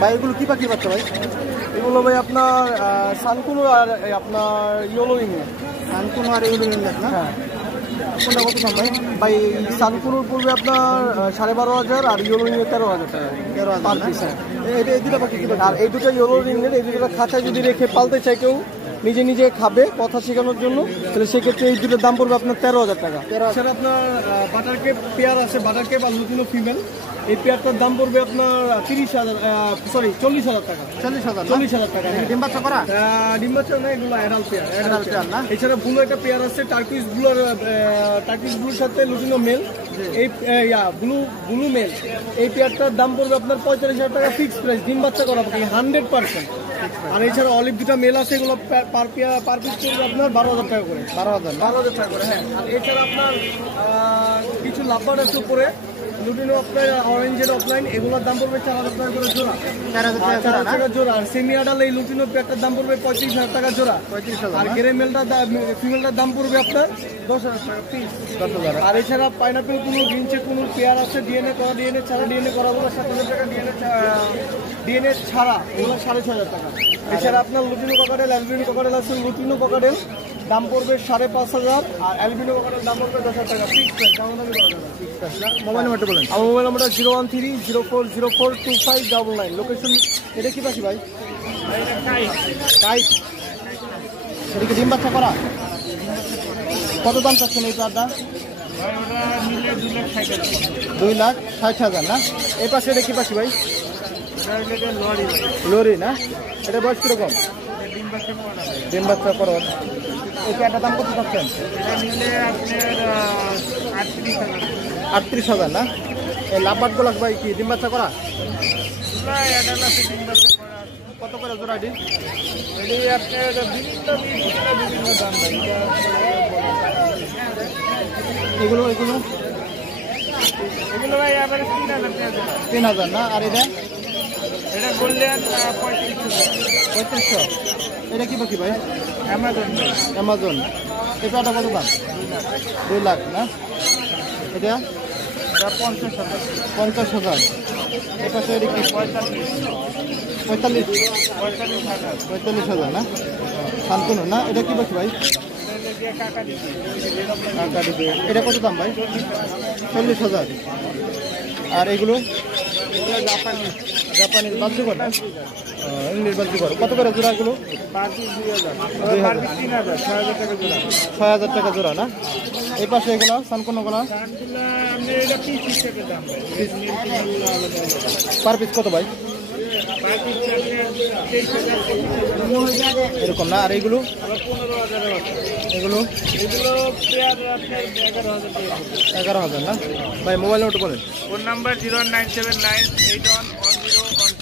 ভাই এগুলো কি পাখি বাচ্চা ভাই? এগুলো ভাই আপনার সানকুনো আর আপনার ইয়েলো ইংলিশ। সানকুনো আর ইয়েলো ইংলিশ না? হ্যাঁ। কোনটা কত দাম ভাই? ভাই সানকুনোর পড়বে আপনার 12,500 আর ইয়েলো ইংলিশ 13,000 টাকা। 13,000 এই দুটো পাখি কি? আর এই দুটো ইয়েলো ইংলিশ, এই দুটো খাঁচায় যদি রেখে পালতে চাই কেউ, নিজে নিজে খাবে কথা শেখানোর জন্য, তাহলে সেক্ষেত্রে এই দুটোর দাম পড়বে আপনার 13,000 টাকা। এছাড়া আপনার বাটার কেপ পেয়ার আছে, বাটার কেপ আর লুটিনো ফিমেল, এই পেয়ারটার দাম পড়বে আপনার 40,000 টাকা। 40,000 টাকা। ডিম বাচ্চা করা? ডিম বাচ্চা না, এগুলো অ্যাডাল্ট পেয়ার না? এছাড়া ব্লু একটা পেয়ার আছে, টার্কিশ ব্লুর সাথে লুটিনো মেল, এই ব্লু মেল, এই পেয়ারটার দাম পড়বে আপনার 45,000 টাকা ফিক্সড প্রাইস, ডিম বাচ্চা করা 100%। আর এছাড়া অলিভ দুটা মেল আছে, এগুলো পার পিস পড়বে আপনার 12,000 টাকা করে। 12,000 টাকা করে, হ্যাঁ। আর এছাড়া আপনার কিছু লাভবার আছে উপরে, লুটিনো অফলাইন, অরেঞ্জের অফলাইন, এগুলোর দাম পড়বে 4,000 টাকা করে জোড়া। 4,000 টাকা জোড়া। আর সেমি আডাল এই লুটিনো পেয়ারটার দাম পড়বে 35,000 টাকা জোড়া। 35,000। আর গ্রে ফিমেলটার দাম পড়বে আপনার 10,000 টাকা পিস। 10,000। আর এছাড়া পাইনাপেল কুনুর, গ্রিনচে কুনুর পেয়ার আছে, ডিএনএ করা, ডিএনএ ছাড়া, ডিএনএ করাগুলো 7,000 টাকা, ডিএনএ ছাড়া এগুলো 6,500 টাকা। এছাড়া আপনার লুটিনো ককাটেল, অ্যালবিনো ককাটেল আছে, লুটিনো ককাটেল দাম পড়বে 5,500 আর অ্যালবিনো ককাটেল দাম পড়বে 10,000 টাকা ফিক্সড প্রাইস। দামাদামি করা যাবে। মোবাইল নাম্বারটা বলেন। আমার মোবাইল নাম্বারটা 01304042599। লোকেশন এটা কি পাখি ভাই? টাইট। এটা কি ডিম বাচ্চা করা? কত দাম চাচ্ছেন এই পেয়ারটা? 2,60,000 না? এই পাশে এটা কি পাখি ভাই? লরি না? এটা বয়স কিরকম? ডিম বাচ্চা করো। এই পেয়ারটার দাম কত চাচ্ছেন? 38,000 না? এই লাভবার্ডগুলো ভাই কি ডিম বাচ্চা করা? কত করে জোড়া ডিম? এগুলো ভাই আবার 3,000 না? আর এটা বললেন 3500। এটা কি পাখি ভাই? অ্যামাজন। এই পেয়ারটা কত দাম? 2 লাখ না? এটা 50,000। এই পাশে এটা কি? 45,000 না? শান্তনু না? এটা কি পাখি ভাই? এটা কত দাম ভাই? 40,000। আর এগুলো জাপানিজ বাদ্যকর না? ইংলিশ বাদ্যকর। কত করে জোড়া এগুলো? 6,000 টাকা জোড়া না? এই পাশে এগুলো সানকোনোগুলো পার পিস কত ভাই? এরকম না? আর এইগুলো? এগুলো 11,000 না? ভাই মোবাইল নাম্বারটা বলেন। Phone number 097981101